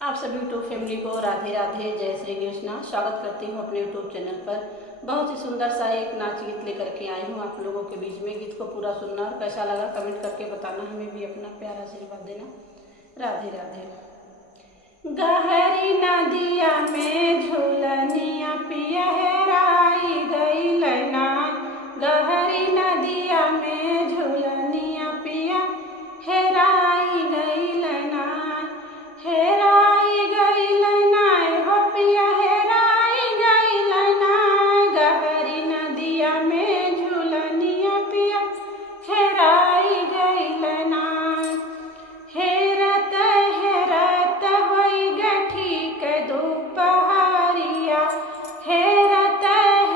आप सभी YouTube family को राधे राधे, जय श्री कृष्णा। स्वागत करती हूँ अपने यूट्यूब चैनल पर। बहुत ही सुंदर सा एक नाच गीत लेकर के आई हूँ आप लोगों के बीच में। गीत को पूरा सुनना और कैसा लगा कमेंट करके बताना, हमें भी अपना प्यारा आशीर्वाद देना। राधे राधे। गहरी नदिया में झूलनिया पिया हेराई गई लना, गहरी नदिया में झूलनिया पिया हेराई गई लना, हेराई गई लना हो पिया हेराई गई लना, गहरी नदिया में झूलनिया पिया हेराई गई लना, हेरत हेरत होई गठी के दोपहरिया, हेरत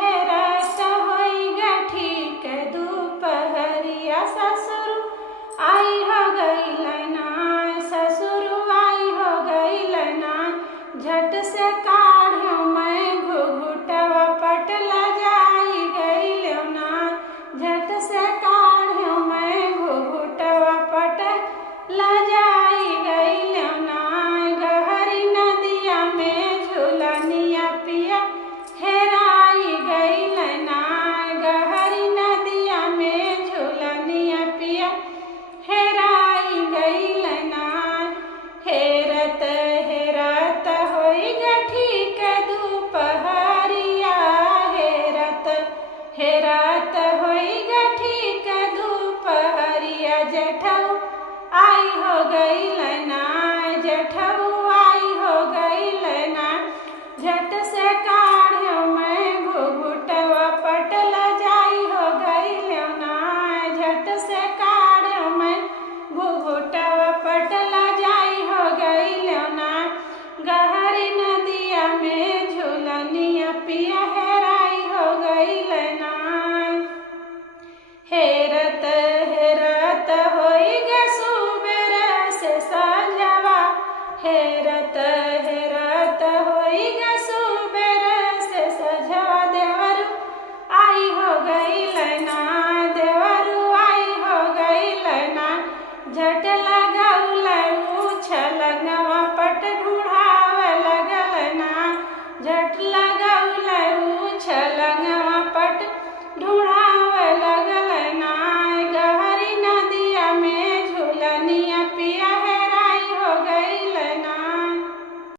हेरत होई गठी के दोपहरिया, ससुर आई हो गई लना, ससुर आई हो गई लना, झट से काढ़ो मैं घुघुटवा पटला जाई गई लेना, झट से काढ़ो मैं घुघुटवा पटला जाई गई लेना, गहरी नदिया में झूलनिया पिया हेराई गई लेना, गहरी नदिया में झूलनिया पिया हेराई गई लेना, हेरत हेरत होई गठी के दोपहरिया, हेरत हेरत होई गठी के दोपहरिया, जेठऊ आई हो गई लेना,